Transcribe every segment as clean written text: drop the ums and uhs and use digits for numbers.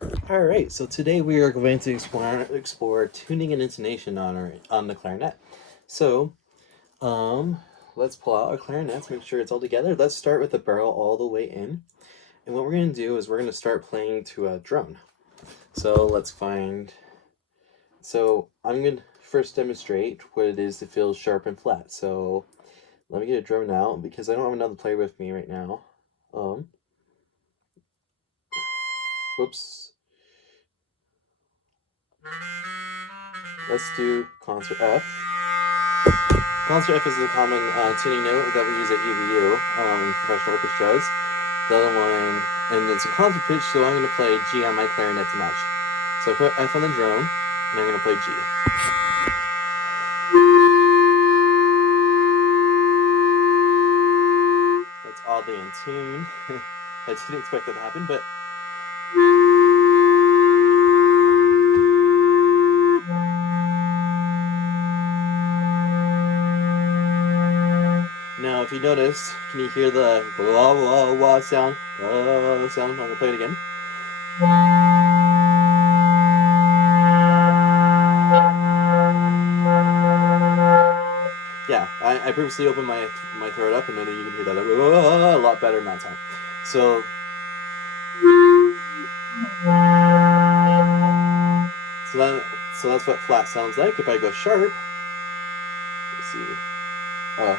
All right, so today we are going to explore tuning and intonation on the clarinet. So, um, let's pull out our clarinets, make sure it's all together. Let's start with the barrel all the way in, and what we're going to do is we're going to start playing to a drone. So let's find. So I'm going to first demonstrate what it is to feel sharp and flat. So let me get a drone out because I don't have another player with me right now. Whoops. Let's do concert F. Concert F is the common tuning note that we use at UVU in professional orchestras. The other one, and it's a concert pitch, so I'm going to play G on my clarinet to match. So I put F on the drone, and I'm going to play G. That's oddly in tune. I didn't expect that to happen, but now, if you notice, can you hear the wah wah wah sound? Sound. I'm gonna play it again. Yeah, I purposely opened my throat up, and then you can hear that a lot better in that time. So so that's what flat sounds like. If I go sharp, let's see. Oh.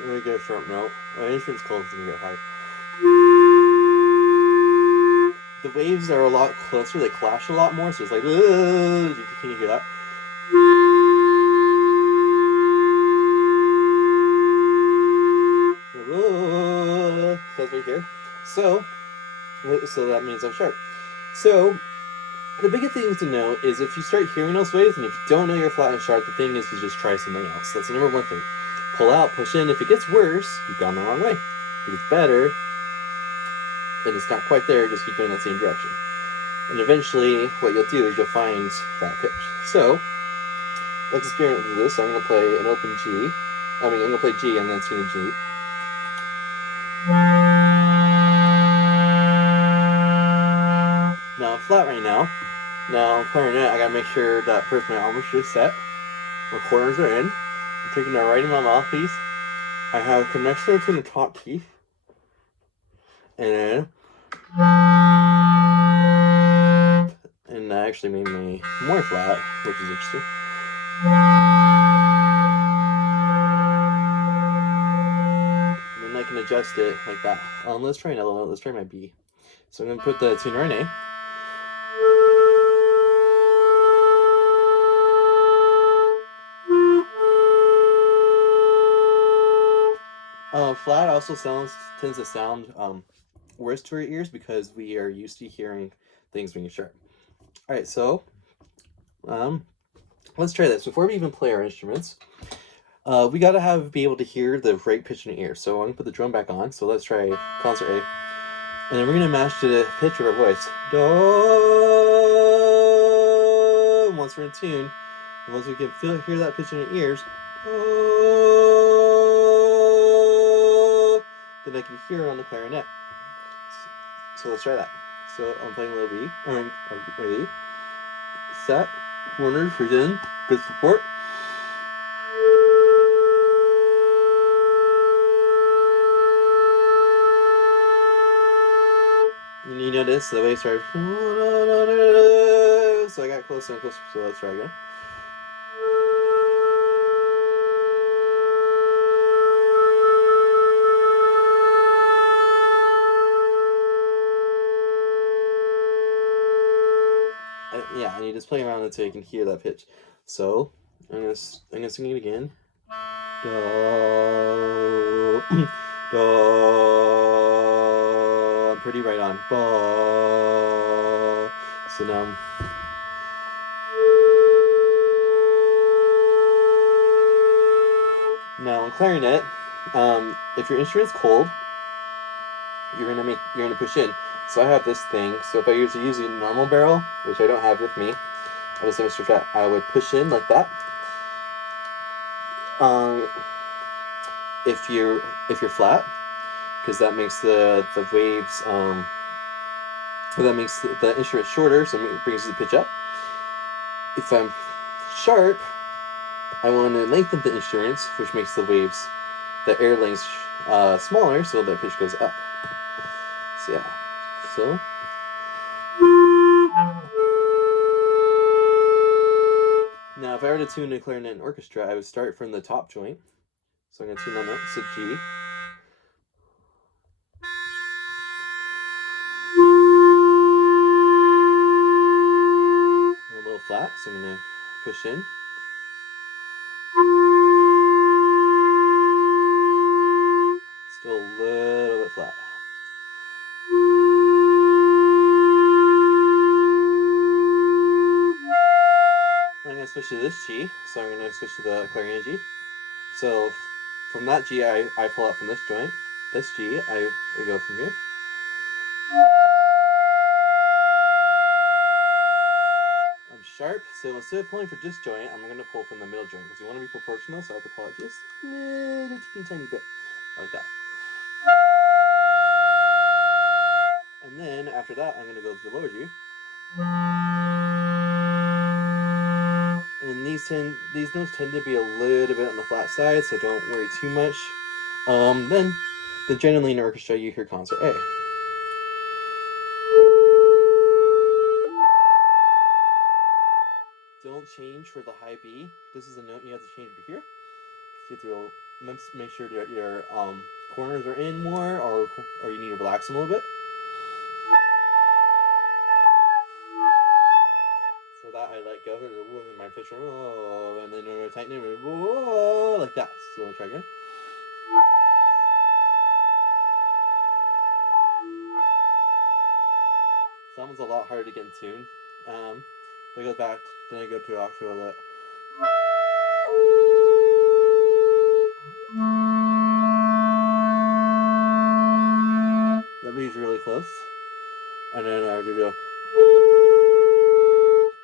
Let me get a sharp note. My instrument's cold, it's gonna get high. The waves are a lot closer, they clash a lot more, so it's like, can you hear that? That's right here. So that means I'm sharp. So the biggest thing to know is if you start hearing those waves and if you don't know you're flat and sharp, the thing is to just try something else. That's the number one thing. Pull out, push in. If it gets worse, you've gone the wrong way. If it gets better, and it's not quite there, just keep going in that same direction. And eventually, what you'll do is you'll find that pitch. So, let's experiment with this. I'm going to play an open G. I'm going to play G, I'm going to tune a G. Now, I'm flat right now. Now, clarinet, I gotta make sure that first my armature is set. My corners are in. I'm taking it right in my mouthpiece. I have connection between the top teeth. And that actually made me more flat, which is interesting. And then I can adjust it like that. Let's try another note. Let's try my B. So I'm gonna put the tuner in A. Flat also tends to sound worse to our ears because we are used to hearing things being sharp. All right, so let's try this. Before we even play our instruments, we gotta be able to hear the right pitch in the ear. So I'm gonna put the drum back on. So let's try concert A, and then we're gonna match to the pitch of our voice. Do. Once we're in tune, and once we can hear that pitch in our ears, do, then I can hear it on the clarinet. So let's try that. So I'm playing low B, ready, set, corner, present, good support. And you notice the waves start. So I got closer and closer. So let's try again. Yeah, and you just play around until you can hear that pitch. So I'm gonna sing it again. Do, do. I'm pretty right on. Ba. So now. Now, in clarinet, if your instrument's cold, you're gonna push in. So I have this thing. So if I usually use a normal barrel, which I don't have with me, I'll just demonstrate that. I would push in like that. if you're flat, because that makes the waves that makes the instrument shorter, so it brings the pitch up. If I'm sharp, I want to lengthen the instruments, which makes the waves, the air lengths, smaller, so the pitch goes up. So yeah, so. Now, if I were to tune a clarinet and orchestra, I would start from the top joint. So I'm going to tune that note. It's a G. A little flat, so I'm going to push in. Still a little bit flat. I'm going to switch to this G, so I'm going to switch to the clarinet G. So from that G, I pull out from this joint. This G, I go from here. I'm sharp, so instead of pulling for this joint, I'm going to pull from the middle joint, because you want to be proportional, so I have to pull out just a little teeny tiny bit, like that. And then after that, I'm going to go to the lower G. And these notes tend to be a little bit on the flat side, so don't worry too much. Then generally in an orchestra, you hear concert A. Don't change for the high B. This is a note you have to change over here. You have to make sure that your corners are in more, or you need to relax them a little bit. So that I let go in my pitch, and then I tighten it, like that. So I'll try again. That one's a lot harder to get in tune. Then I go back, then I go to actual that. That means really close. And then I do go.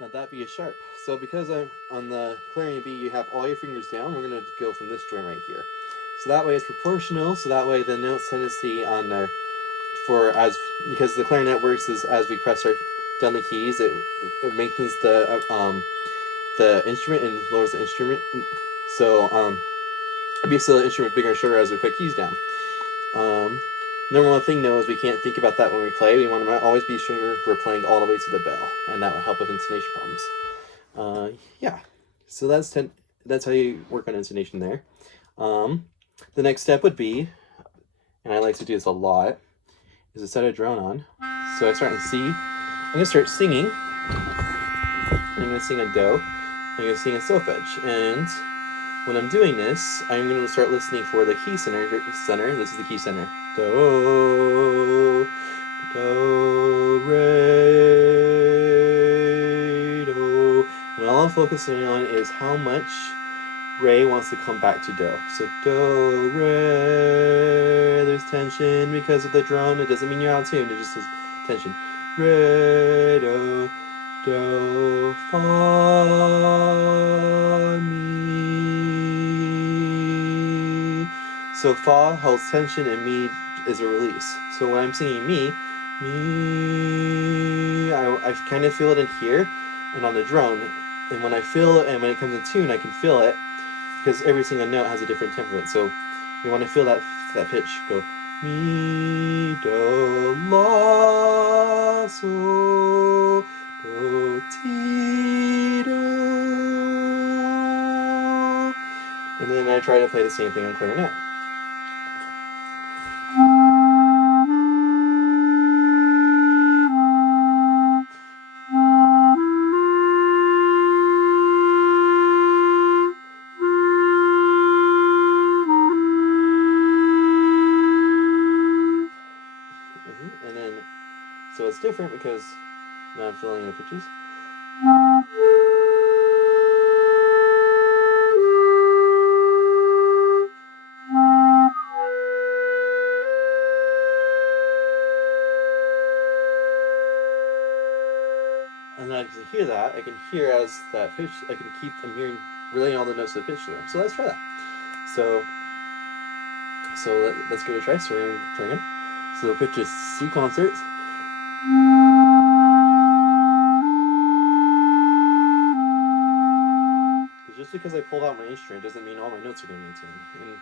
Now that B is sharp. So because I'm on the clarinet B, you have all your fingers down. We're gonna go from this joint right here. So that way it's proportional. So that way the notes tendency on there, because the clarinet works is as we press down the keys, it maintains the instrument and lowers the instrument. So it makes the instrument bigger and shorter as we put keys down. Number one thing, though, is we can't think about that when we play. We want to always be sure we're playing all the way to the bell, and that will help with intonation problems. Yeah, so that's how you work on intonation there. The next step would be, and I like to do this a lot, is to set a drone on. So I start in C. I'm going to start singing. I'm going to sing a Do. I'm going to sing a solfege. And when I'm doing this, I'm going to start listening for the key center. This is the key center. Do, do, re, do. And all I'm focusing on is how much re wants to come back to do. So do, re, there's tension because of the drone. It doesn't mean you're out of tune, it just says tension. Re, do, do, fa, mi. So fa holds tension and mi is a release. So when I'm singing mi, I kind of feel it in here and on the drone. And when I feel it, and when it comes in tune, I can feel it because every single note has a different temperament. So we want to feel that pitch. Go mi, do, la, so, do, ti, do. And then I try to play the same thing on clarinet. And then, so it's different because now I'm filling the pitches. And I can hear that. I can hear as that pitch. I'm hearing really all the notes of the pitch there. So let's try that. So So let's give it a try. So we're gonna try again. So the pitch is C concert. Just because I pulled out my instrument doesn't mean all my notes are going to be in tune.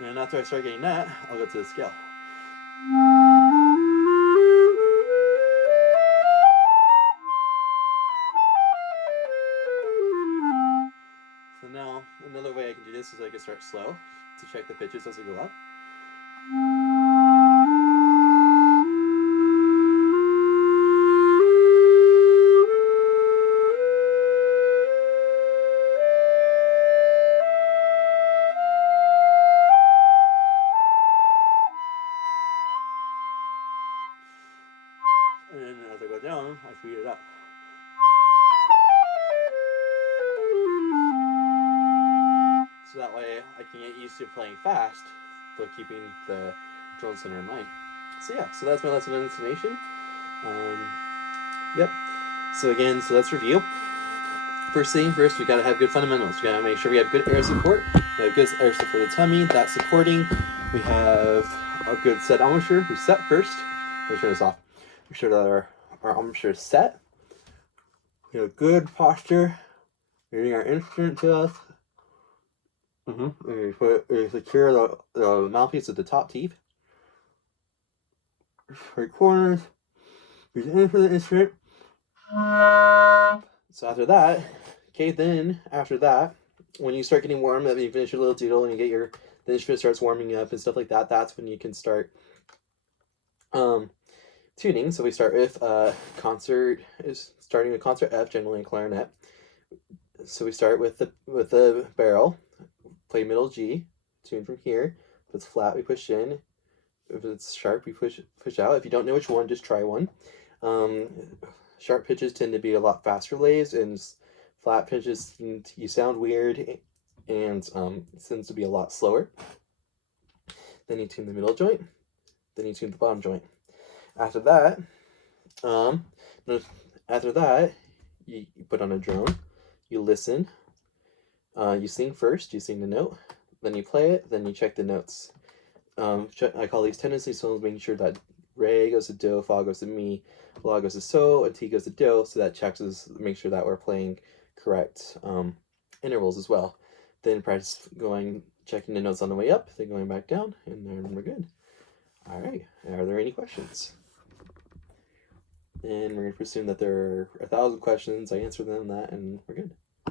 And after I start getting that, I'll go to the scale. So now, another way I can do this is I can start slow to check the pitches as I go up. And then as I go down, I speed it up. So that way I can get used to playing fast, but keeping the drone center in mind. So yeah, so that's my lesson on intonation. Yep. So again, so let's review. First thing first, we gotta have good fundamentals. We gotta make sure we have good air support. We have good air support for the tummy, that's supporting. We have a good set embouchure. We set first. Let's turn this off. Make sure that our embouchure is set. We have good posture. We're getting our instrument to us. And we secure the mouthpiece at the top teeth. Right corners. Breathe in for the instrument. So after that, then after that, when you start getting warm, that you finish your little doodle and you get the instrument starts warming up and stuff like that, that's when you can start tuning. So we start with concert F, generally in clarinet. So we start with the barrel, play middle G, tune from here. If it's flat, we push in. If it's sharp, we push out. If you don't know which one, just try one. Sharp pitches tend to be a lot faster lays, and flat pitches you sound weird, and it tends to be a lot slower. Then you tune the middle joint. Then you tune the bottom joint. After that, you put on a drone. You listen. You sing first. You sing the note. Then you play it. Then you check the notes. I call these tendency tones, making sure that re goes to do, fa goes to mi, la goes to so, and ti goes to do. So that make sure that we're playing correct intervals as well. Then practice checking the notes on the way up, then going back down, and then we're good. All right. Are there any questions? And we're going to presume that there are 1,000 questions. I answer them that, and we're good.